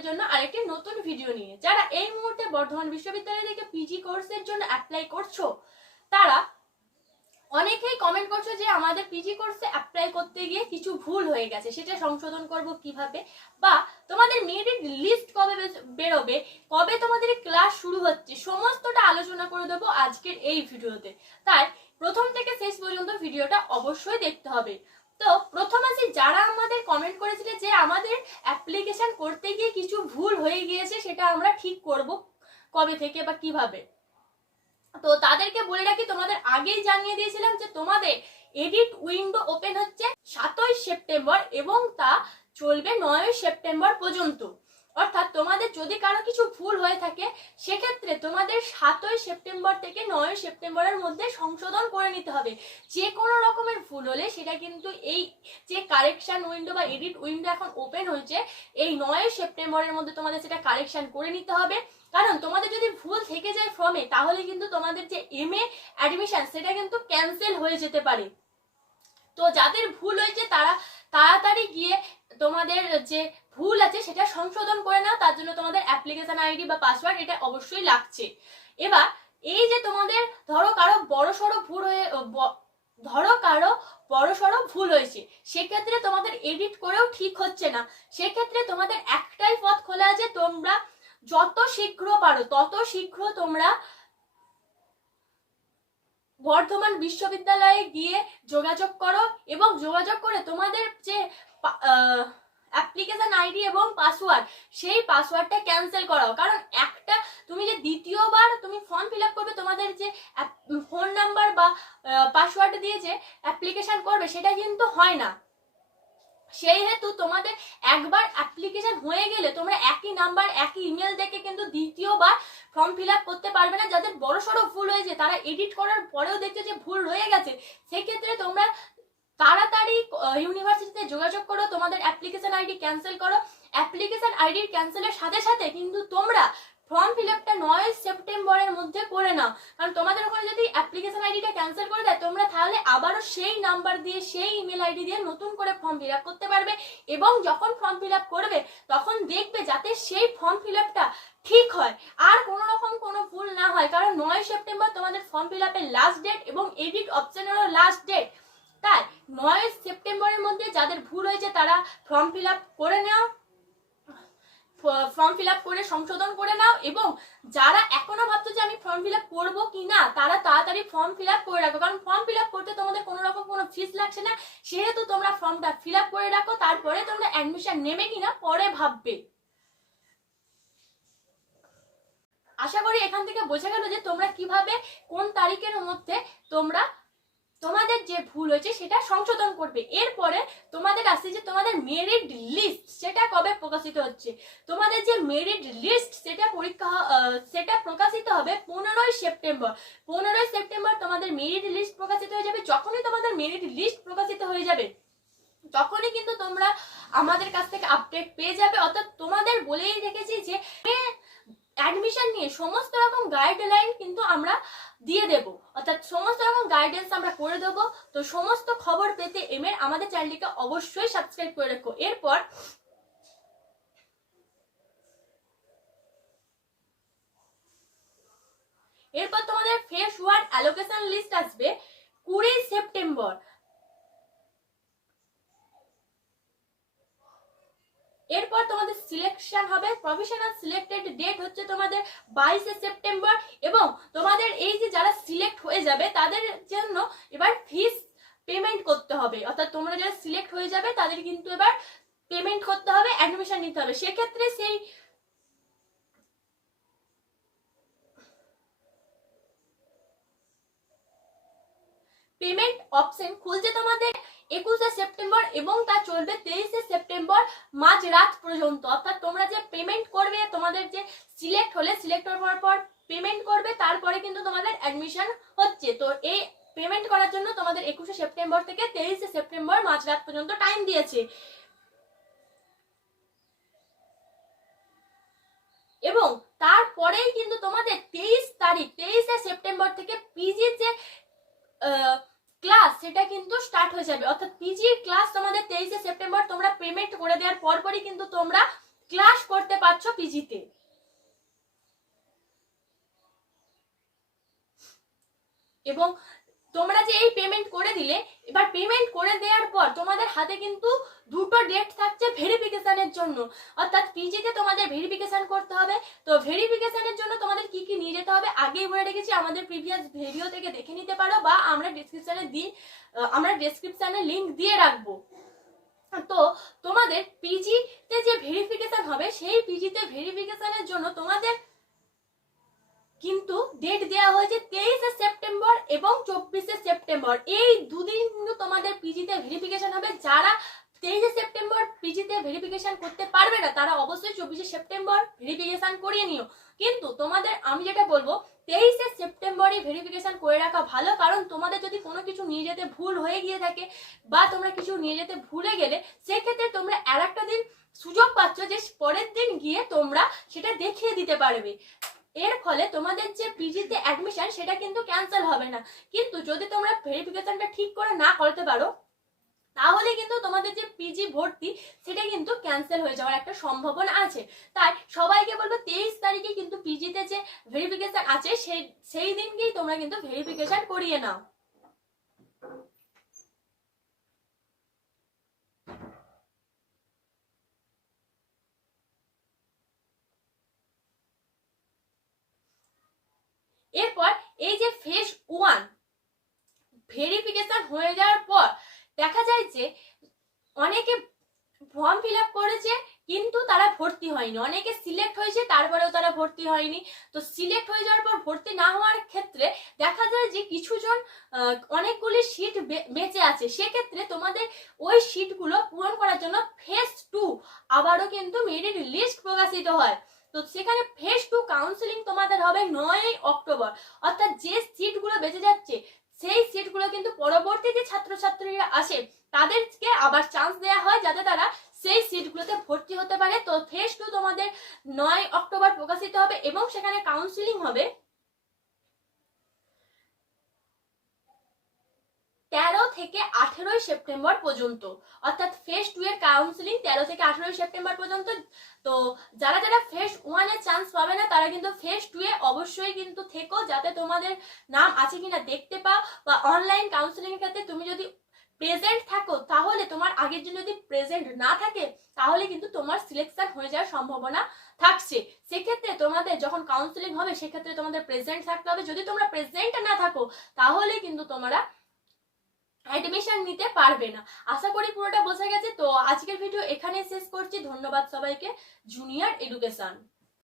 তোমাদের জন্য আরেকটি নতুন ভিডিও নিয়ে। যারা এই মুহূর্তে বর্ধমান বিশ্ববিদ্যালয় থেকে পিজি কোর্সের জন্য অ্যাপ্লাই করছ, তারা অনেকেই কমেন্ট করছ যে আমাদের পিজি কোর্সে অ্যাপ্লাই করতে গিয়ে কিছু ভুল হয়ে গেছে, সেটা সংশোধন করব কীভাবে? বা তোমাদের মেরিট লিস্ট কবে বেরোবে? কবে তোমাদের ক্লাস শুরু হচ্ছে? সমস্তটা আলোচনা করে দেবো আজকের এই ভিডিওতে তাই প্রথম থেকে শেষ পর্যন্ত ভিডিওটা অবশ্যই দেখতে হবে। তো প্রথম আসি যারা আমাদের কমেন্ট করেছিলে যে আমাদের অ্যাপ্লিকেশন করতে গিয়ে কিছু ভুল হয়ে গিয়েছে, সেটা আমরা ঠিক করব কবে থেকে বা কীভাবে। তো তাদেরকে বলে রাখি, তোমাদের আগেই জানিয়ে দিয়েছিলাম যে তোমাদের এডিট উইন্ডো ওপেন হচ্ছে সাতই সেপ্টেম্বর এবং তা চলবে নয়ই সেপ্টেম্বর পর্যন্ত। অর্থাৎ তোমাদের যদি কারও কিছু ভুল হয়ে থাকে, সেক্ষেত্রে তোমাদের সাতই সেপ্টেম্বর থেকে নয় সেপ্টেম্বরের মধ্যে সংশোধন করে নিতে হবে। যে কোনো রকমের ভুল হলে সেটা কিন্তু এই যে কারেকশন উইন্ডো বা এডিট উইন্ডো এখন ওপেন হয়েছে, এই নয় সেপ্টেম্বরের মধ্যে তোমাদের সেটা কারেকশান করে নিতে হবে। কারণ তোমাদের যদি ভুল থেকে যায় ফর্মে তাহলে কিন্তু তোমাদের যে এম এ অ্যাডমিশন সেটা কিন্তু ক্যান্সেল হয়ে যেতে পারে। তো যাদের ভুল হয়েছে তারা তাড়াতাড়ি গিয়ে তোমাদের যে ভুল আছে সেটা সংশোধন করে নাও, তার জন্য তোমাদের অ্যাপ্লিকেশন আইডি বা পাসওয়ার্ড এটা অবশ্যই লাগছে। এবার এই যে তোমাদের ধরো কারও বড় সড়ো ভুল হয়ে ধরো কারও বড় সড়ো ভুল হয়েছে, সেক্ষেত্রে তোমাদের এডিট করেও ঠিক হচ্ছে না। সেক্ষেত্রে তোমাদের একটাই পথ খোলা আছে, তোমরা যত শীঘ্র পারো, তত শীঘ্র তোমরা বর্ধমান বিশ্ববিদ্যালয়ে গিয়ে যোগাযোগ করো এবং যোগাযোগ করে তোমাদের যে অ্যাপ্লিকেশন আইডি এবং পাসওয়ার্ড সেই পাসওয়ার্ডটা ক্যান্সেল করাও। কারণ একটা, তুমি যে দ্বিতীয়বার তুমি ফর্ম ফিল আপ করবে, তোমাদের যে ফোন নাম্বার বা পাসওয়ার্ড দিয়ে যে অ্যাপ্লিকেশন করবে, সেটা কিন্তু হয় না। সেই হেতু তোমাদের একবার অ্যাপ্লিকেশন হয়ে গেলে তোমরা একই নাম্বার একই ইমেল দেখে কিন্তু দ্বিতীয়বার ফর্ম ফিল আপ করতে পারবে না, যাদের বড় সড়ো ভুল হয়েছে, তারা এডিট করার পরেও দেখছে যে ভুল রয়ে গেছে। সেক্ষেত্রে তোমরা তাড়াতাড়ি ইউনিভার্সিটিতে যোগাযোগ করো, তোমাদের অ্যাপ্লিকেশন আইডি ক্যান্সেল করো। অ্যাপ্লিকেশন আইডির ক্যান্সেলের সাথে সাথে কিন্তু তোমরা ফর্ম ফিল আপটা নয় সেপ্টেম্বরের মধ্যে করে নাও। কারণ তোমাদের ওখানে যদি অ্যাপ্লিকেশন আইডিটা ক্যান্সেল করে দেয়, তোমরা তাহলে আবারও সেই নাম্বার দিয়ে, সেই ইমেল আইডি দিয়ে নতুন করে ফর্ম ফিল আপ করতে পারবে। এবং যখন ফর্ম ফিল আপ করবে, তখন দেখবে যাতে সেই ফর্ম ফিল আপটা ঠিক হয়। আর কোনো রকম কোনো ভুল না হয়। কারণ নয় সেপ্টেম্বর তোমাদের ফর্ম ফিল আপের লাস্ট ডেট এবং এডিট অপশনেরও লাস্ট ডেট তাই নয় সেপ্টেম্বরের মধ্যে যাদের ভুল হয়েছে তারা ফর্ম ফিল আপ করে নাও। ফর্ম ফিল আপ করে সংশোধন করে নাও এবং যারা এখনও ভাবছ যে আমি ফর্ম ফিল আপ করব কি না, তারা তাড়াতাড়ি ফর্ম ফিল আপ করে রাখো। কারণ ফর্ম ফিল আপ করতে তোমাদের কোনো রকম কোনো ফিস লাগছে না। সেহেতু তোমরা ফর্মটা ফিল আপ করে রাখো, তারপরে তোমরা অ্যাডমিশন নেবে কিনা, পরে ভাববে। আশা করি এখান থেকে বোঝা গেল যে তোমরা কীভাবে, কোন তারিখের মধ্যে তোমরা, তোমাদের যে ভুল হয়েছে সেটা সংশোধন করবে। এরপরে তোমাদের আসছে যে তোমাদের মেরিট লিস্ট সেটা কবে প্রকাশিত হচ্ছে? তোমাদের যে মেরিট লিস্ট সেটা পরীক্ষা সেটা প্রকাশিত হবে পনেরোই সেপ্টেম্বর। পনেরোই সেপ্টেম্বর তোমাদের মেরিট লিস্ট প্রকাশিত হয়ে যাবে, যখনই তোমাদের মেরিট লিস্ট প্রকাশিত হয়ে যাবে, তখনই কিন্তু তোমরা আমাদের কাছ থেকে আপডেট পেয়ে যাবে। অর্থাৎ তোমাদের বলেই অ্যাডমিশন নিয়ে সমস্ত রকম গাইডলাইন কিন্তু আমরা দিয়ে দেব। অর্থাৎ সমস্ত রকম গাইডেন্স আমরা করে দেব। তো সমস্ত খবর পেতে এম এর আমাদের চ্যানেলটিকে অবশ্যই সাবস্ক্রাইব করে রাখো। এরপর এরপর তোমাদের ফেস ওয়ান অ্যালোকেশন লিস্ট আসবে কুড়ি সেপ্টেম্বর এরপর তোমাদের সিলেকশন হবে। প্রফেশনাল সিলেক্টেড ডেট হচ্ছে তোমাদের বাইশে সেপ্টেম্বর এবং তোমাদের এই যে যারা সিলেক্ট হয়ে যাবে, তাদের জন্য এবার ফিস পেমেন্ট করতে হবে। অর্থাৎ তোমরা যারা সিলেক্ট হয়ে যাবে, তাদের কিন্তু এবার পেমেন্ট করতে হবে অ্যাডমিশন নিতে হবে। সেক্ষেত্রে সেই পেমেন্ট অপশন খুলছে তোমাদের। একুশে সেপ্টেম্বর এবং তা চলবে তেইশে সেপ্টেম্বর মাঝ রাত পর্যন্ত। অর্থাৎ তোমরা যে পেমেন্ট করবে, তোমাদের যে সিলেক্ট হলে সিলেক্ট হওয়ার পর পেমেন্ট করবে, তারপরে কিন্তু তোমাদের অ্যাডমিশন হচ্ছে। তো এই পেমেন্ট করার জন্য তোমাদের একুশে সেপ্টেম্বর থেকে তেইশে সেপ্টেম্বর মাঝরাত পর্যন্ত টাইম দিয়েছে। এবং তারপরেই কিন্তু তোমাদের তেইশ তারিখ, তেইশে সেপ্টেম্বর থেকে পিজি যে সেটা কিন্তু স্টার্ট হয়ে যাবে। অর্থাৎ পিজি ক্লাস তোমাদের তেইশে সেপ্টেম্বর তোমরা পেমেন্ট করে দেওয়ার পরপরই কিন্তু তোমরা ক্লাস করতে পারছ পিজিতে এবং তোমরা যে এই পেমেন্ট করে দিলে, এবার পেমেন্ট করে দেওয়ার পর তোমাদের হাতে কিন্তু দুটো ডেট থাকছে ভেরিফিকেশনের জন্য। অর্থাৎ পিজিতে তোমাদের ভেরিফিকেশন করতে হবে। তো ভেরিফিকেশনের জন্য তোমাদের কি কি নিয়ে যেতে হবে, আগেই বলে রেখেছি, আমাদের প্রিভিয়াস ভিডিও থেকে দেখে নিতে পারো বা আমরা ডিসক্রিপশনে দিই আমরা ডেসক্রিপশনে লিঙ্ক দিয়ে রাখব। তো তোমাদের পিজিতে যে ভেরিফিকেশন হবে, সেই পিজিতে ভেরিফিকেশনের জন্য তোমাদের কিন্তু ডেট দেওয়া হয়েছে তেইশে এবং চব্বিশে সেপ্টেম্বর। এই দুদিন কিন্তু তোমাদের পিজিতে ভেরিফিকেশন হবে। যারা তেইশে সেপ্টেম্বর পিজিতে ভেরিফিকেশন করতে পারবে না, তারা অবশ্যই চব্বিশে সেপ্টেম্বর ভেরিফিকেশন করিয়ে নিও। কিন্তু তোমাদের, আমি যেটা বলব, তেইশে সেপ্টেম্বরই ভেরিফিকেশন করে রাখা ভালো, কারণ তোমাদের যদি কোনো কিছু নিয়ে যেতে ভুল হয়ে গিয়ে থাকে বা তোমরা কিছু নিয়ে যেতে ভুলে গেলে, সেক্ষেত্রে তোমরা আর একটা দিন সুযোগ পাচ্ছ যে পরের দিন গিয়ে তোমরা সেটা দেখিয়ে দিতে পারবে। এর ফলে তোমাদের যে পিজিতে অ্যাডমিশন সেটা কিন্তু ক্যান্সেল হবে না। কিন্তু যদি তোমরা ভেরিফিকেশনটা ঠিক করে না করতে পারো, তাহলে কিন্তু তোমাদের যে পিজি ভর্তি সেটা কিন্তু ক্যান্সেল হয়ে যাওয়ার একটা সম্ভাবনা আছে। তাই সবাইকে বলব, তেইশ তারিখে কিন্তু পিজিতে যে ভেরিফিকেশন আছে, সেই সেই দিনকেই তোমরা কিন্তু ভেরিফিকেশন করিয়ে নাও। এরপর এই যে ফেস ওয়ান ভেরিফিকেশন হয়ে যাওয়ার পর দেখা যায় যে অনেকে ফর্ম ফিল আপ করেছে, কিন্তু তারা ভর্তি হয়নি। অনেকে সিলেক্ট হয়েছে, তারপরেও তারা ভর্তি হয়নি। তো সিলেক্ট হয়ে যাওয়ার পর ভর্তি না হওয়ার ক্ষেত্রে দেখা যায় যে কিছুজন অনেকগুলি সিট বেঁচে আছে। সেক্ষেত্রে তোমাদের ওই সিটগুলো পূরণ করার জন্য ফেস টু আবারও কিন্তু মেরিট লিস্ট প্রকাশিত হয়। তো সেখানে ফেস টু কাউন্সিলিং তোমাদের হবে নয় অক্টোবর। অর্থাৎ যে সিটগুলো বেঁচে যাচ্ছে, সেই সিটগুলো কিন্তু পরবর্তী যে ছাত্রছাত্রীরা আসে, তাদেরকে আবার চান্স দেওয়া হয় যাতে তারা সেই সিটগুলোতে ভর্তি হতে পারে। তো ফেস টু তোমাদের নয় অক্টোবর প্রকাশিত হবে এবং সেখানে কাউন্সিলিং হবে। তেরো থেকে আঠেরোই সেপ্টেম্বর পর্যন্ত। অর্থাৎ ফেস টু এর কাউন্সিলিং তেরো থেকে আঠেরোই সেপ্টেম্বর পর্যন্ত। তো যারা যারা ফেস ওয়ানে চান্স পাবে না, তারা কিন্তু ফেস টু এ অবশ্যই কিন্তু থেকো, যাতে তোমাদের নাম আছে কিনা দেখতে পাও বা অনলাইন কাউন্সিলিং এর ক্ষেত্রে তুমি যদি প্রেজেন্ট থাকো, তাহলে তোমার আগের দিন যদি প্রেজেন্ট না থাকে, তাহলে কিন্তু তোমার সিলেকশন হয়ে যাওয়ার সম্ভাবনা থাকছে। সেক্ষেত্রে তোমাদের যখন কাউন্সিলিং হবে, সেক্ষেত্রে তোমাদের প্রেজেন্ট থাকতে হবে। যদি তোমরা প্রেজেন্ট না থাকো, তাহলে কিন্তু তোমরা অ্যাডমিশন নিতে পারবে না। আশা করি পুরোটা বোঝা গেছে। তো আজকের ভিডিও এখানে শেষ করছি। ধন্যবাদ সবাইকে। Junior education